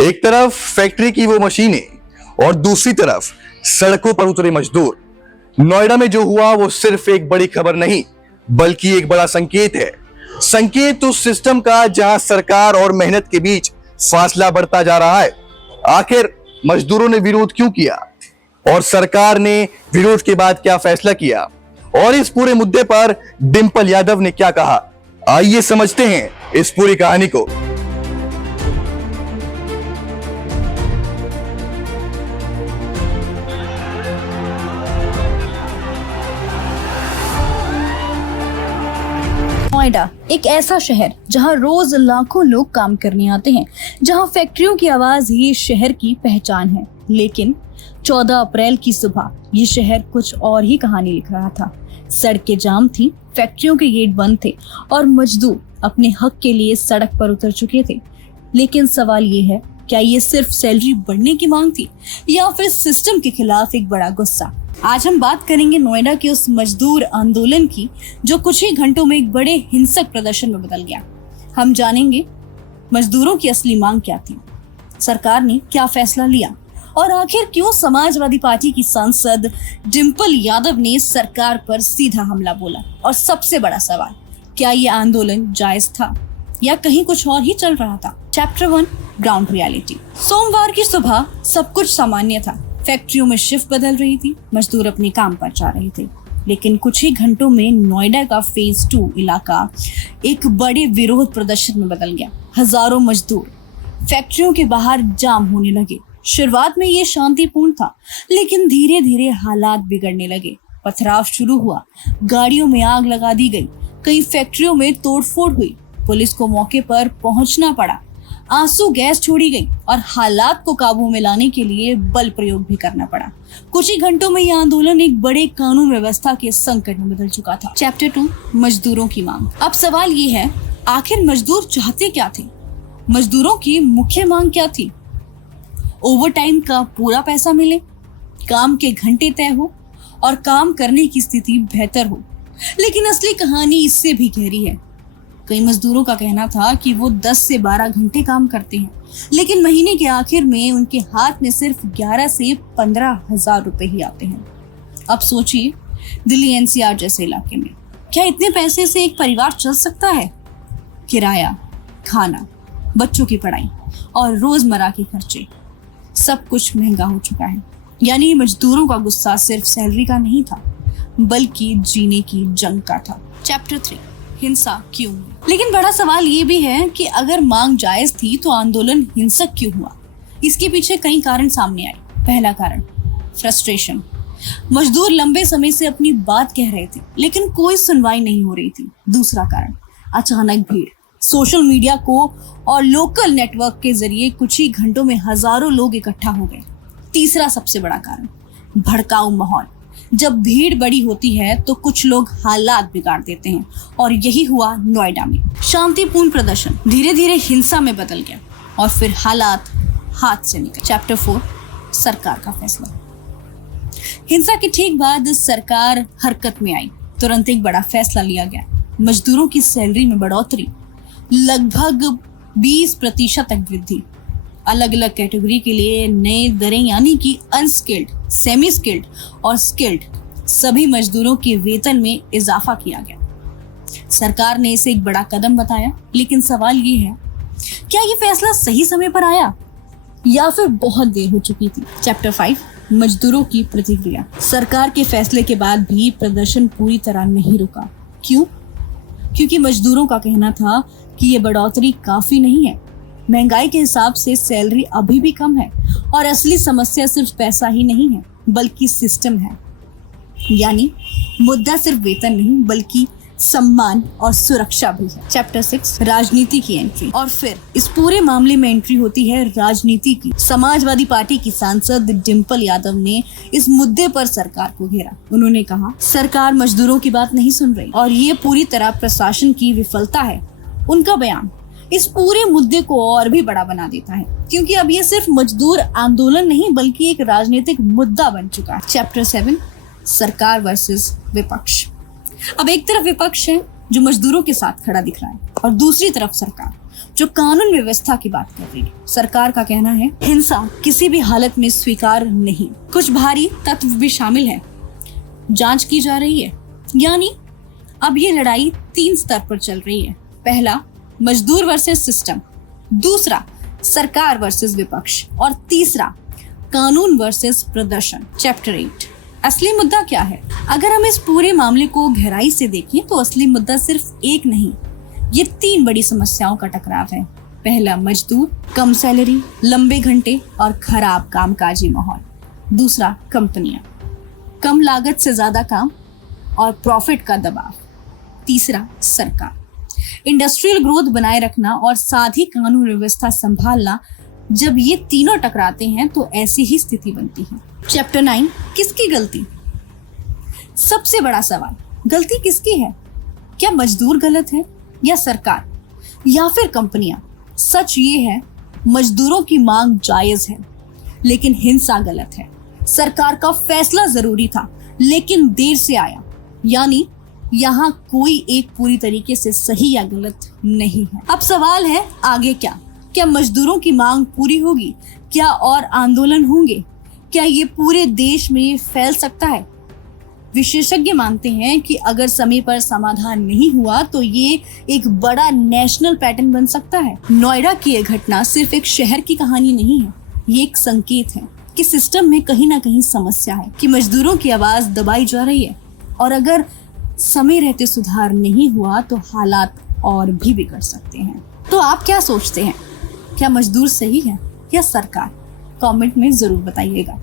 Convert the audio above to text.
एक तरफ फैक्ट्री की वो मशीनें और दूसरी तरफ सड़कों पर उतरे मजदूर। नोएडा में जो हुआ वो सिर्फ एक बड़ी खबर नहीं बल्कि एक बड़ा संकेत है। संकेत उस सिस्टम का जहां सरकार और मेहनत के बीच फासला बढ़ता जा रहा है। आखिर मजदूरों ने विरोध क्यों किया और सरकार ने विरोध के बाद क्या फैसला किया और इस पूरे मुद्दे पर डिंपल यादव ने क्या कहा, आइए समझते हैं इस पूरी कहानी को। नोएडा एक ऐसा शहर जहां रोज लाखों लोग काम करने आते हैं, जहां फैक्ट्रियों की आवाज ही शहर की पहचान है। लेकिन 14 अप्रैल की सुबह ये शहर कुछ और ही कहानी लिख रहा था। सड़कें जाम थी, फैक्ट्रियों के गेट बंद थे और मजदूर अपने हक के लिए सड़क पर उतर चुके थे। लेकिन सवाल ये है, क्या ये सिर्फ सैलरी बढ़ने की मांग थी या फिर सिस्टम के खिलाफ एक बड़ा गुस्सा? आज हम बात करेंगे नोएडा के उस मजदूर आंदोलन की जो कुछ ही घंटों में एक बड़े हिंसक प्रदर्शन में बदल गया। हम जानेंगे मजदूरों की असली मांग क्या थी, सरकार ने क्या फैसला लिया और आखिर क्यों समाजवादी पार्टी की सांसद डिंपल यादव ने सरकार पर सीधा हमला बोला। और सबसे बड़ा सवाल, क्या ये आंदोलन जायज था या कहीं कुछ और ही चल रहा था? Chapter 1, ground reality. सोमवार की सुबह सब कुछ सामान्य था। फैक्ट्रियों में शिफ्ट बदल रही थी, मजदूर अपने काम पर जा रहे थे। लेकिन कुछ ही घंटों में नोएडा का फेज 2 इलाका एक बड़े विरोध प्रदर्शन में बदल गया। हजारों मजदूर फैक्ट्रियों के बाहर जाम होने लगे। शुरुआत में ये शांतिपूर्ण था, लेकिन धीरे धीरे हालात बिगड़ने लगे। पथराव शुरू हुआ, गाड़ियों में आग लगा दी गई, कई फैक्ट्रियों में तोड़फोड़ हुई, पुलिस को मौके पर पहुंचना पड़ा, आंसू गैस छोड़ी गई और हालात को काबू में लाने के लिए बल प्रयोग भी करना पड़ा। कुछ ही घंटों में यह आंदोलन एक बड़े कानून व्यवस्था के संकट में बदल चुका था। चैप्टर 2, मजदूरों की मांग। अब सवाल ये है, आखिर मजदूर चाहते क्या थे? मजदूरों की मुख्य मांग क्या थी? ओवर टाइम का पूरा पैसा मिले, काम के घंटे तय हो और काम करने की स्थिति बेहतर हो। लेकिन असली कहानी इससे भी गहरी है। कई मजदूरों का कहना था कि वो 10 से 12 घंटे काम करते हैं, लेकिन महीने के आखिर में उनके हाथ में सिर्फ 11 से 15,000 रुपए ही आते हैं। अब सोचिए, दिल्ली एनसीआर जैसे इलाके में क्या इतने पैसे से एक परिवार चल सकता है? किराया, खाना, बच्चों की पढ़ाई और रोजमर्रा के खर्चे, सब कुछ महंगा हो चुका है। यानी मजदूरों का गुस्सा सिर्फ सैलरी का नहीं था बल्कि जीने की जंग का था। चैप्टर 3, हिंसा क्यों? लेकिन बड़ा सवाल ये भी है कि अगर मांग जायज थी तो आंदोलन हिंसक क्यों हुआ? इसके पीछे कई कारण सामने आए। पहला कारण, फ्रस्ट्रेशन। मजदूर लंबे समय से अपनी बात कह रहे थे लेकिन कोई सुनवाई नहीं हो रही थी। दूसरा कारण, अचानक भीड़। सोशल मीडिया को और लोकल नेटवर्क के जरिए कुछ ही घंटों में हजारों लोग इकट्ठा हो गए। तीसरा सबसे बड़ा कारण, भड़काऊ माहौल। जब भीड़ बड़ी होती है तो कुछ लोग हालात बिगाड़ देते हैं और यही हुआ नोएडा में। शांतिपूर्ण प्रदर्शन धीरे धीरे हिंसा में बदल गया और फिर हालात हाथ से निकले। चैप्टर 4, सरकार का फैसला। हिंसा के ठीक बाद सरकार हरकत में आई। तुरंत एक बड़ा फैसला लिया गया। मजदूरों की सैलरी में बढ़ोतरी, लगभग 20% तक वृद्धि। अलग अलग कैटेगरी के लिए नए दरें, यानी कि अनस्किल्ड, सेमी स्किल्ड और स्किल्ड सभी मजदूरों के वेतन में इजाफा किया गया। सरकार ने इसे एक बड़ा कदम बताया, लेकिन सवाल ये है, क्या ये फैसला सही समय पर आया या फिर बहुत देर हो चुकी थी? चैप्टर 5, मजदूरों की प्रतिक्रिया। सरकार के फैसले के बाद भी प्रदर्शन पूरी तरह नहीं रुका। क्यों? क्योंकि मजदूरों का कहना था कि ये बढ़ोतरी काफी नहीं है। महंगाई के हिसाब से सैलरी अभी भी कम है और असली समस्या सिर्फ पैसा ही नहीं है बल्कि सिस्टम है। यानी मुद्दा सिर्फ वेतन नहीं बल्कि सम्मान और सुरक्षा भी है। चैप्टर 6, राजनीति की एंट्री। और फिर इस पूरे मामले में एंट्री होती है राजनीति की। समाजवादी पार्टी की सांसद डिंपल यादव ने इस मुद्दे पर सरकार को घेरा। उन्होंने कहा, सरकार मजदूरों की बात नहीं सुन रही और ये पूरी तरह प्रशासन की विफलता है। उनका बयान इस पूरे मुद्दे को और भी बड़ा बना देता है, क्योंकि अब ये सिर्फ मजदूर आंदोलन नहीं बल्कि एक राजनीतिक मुद्दा बन चुका है। चैप्टर 7, सरकार वर्सेस विपक्ष। अब एक तरफ विपक्ष है जो मजदूरों के साथ खड़ा दिख रहा है और दूसरी तरफ सरकार जो कानून व्यवस्था की बात कर रही है। सरकार का कहना है हिंसा किसी भी हालत में स्वीकार नहीं। कुछ भारी तत्व भी शामिल है, जांच की जा रही है। यानी अब ये लड़ाई 3 स्तर पर चल रही है। पहला, मजदूर वर्सेस सिस्टम, दूसरा सरकार वर्सेस विपक्ष, और तीसरा कानून वर्सेस प्रदर्शन। चैप्टर 8। असली मुद्दा क्या है? अगर हम इस पूरे मामले को गहराई से देखें तो असली मुद्दा सिर्फ एक नहीं, ये 3 बड़ी समस्याओं का टकराव है। पहला, मजदूर, कम सैलरी, लंबे घंटे और खराब कामकाजी माहौल। दूसरा, कंपनियां, कम लागत से ज्यादा काम और प्रॉफिट का दबाव। तीसरा, सरकार, इंडस्ट्रियल ग्रोथ बनाए रखना और साथ ही कानून व्यवस्था संभालना। जब ये तीनों टकराते हैं तो ऐसी ही स्थिति बनती है। चैप्टर 9, किसकी गलती? सबसे बड़ा सवाल, गलती किसकी है? क्या मजदूर गलत है या सरकार या फिर कंपनियां? सच ये है, मजदूरों की मांग जायज है लेकिन हिंसा गलत है। सरकार का फैसला जरूरी था लेकिन देर से आया। यानी यहाँ कोई एक पूरी तरीके से सही या गलत नहीं है। अब सवाल है आगे क्या? क्या मजदूरों की मांग पूरी होगी? क्या और आंदोलन होंगे? क्या ये पूरे देश में फैल सकता है? विशेषज्ञ मानते हैं कि अगर समय पर समाधान नहीं हुआ तो ये एक बड़ा नेशनल पैटर्न बन सकता है। नोएडा की यह घटना सिर्फ एक शहर की कहानी नहीं है, ये एक संकेत है कि सिस्टम में कहीं ना कहीं समस्या है, कि मजदूरों की आवाज दबाई जा रही है और अगर समय रहते सुधार नहीं हुआ तो हालात और भी बिगड़ सकते हैं। तो आप क्या सोचते हैं? क्या मजदूर सही है या सरकार? कमेंट में जरूर बताइएगा।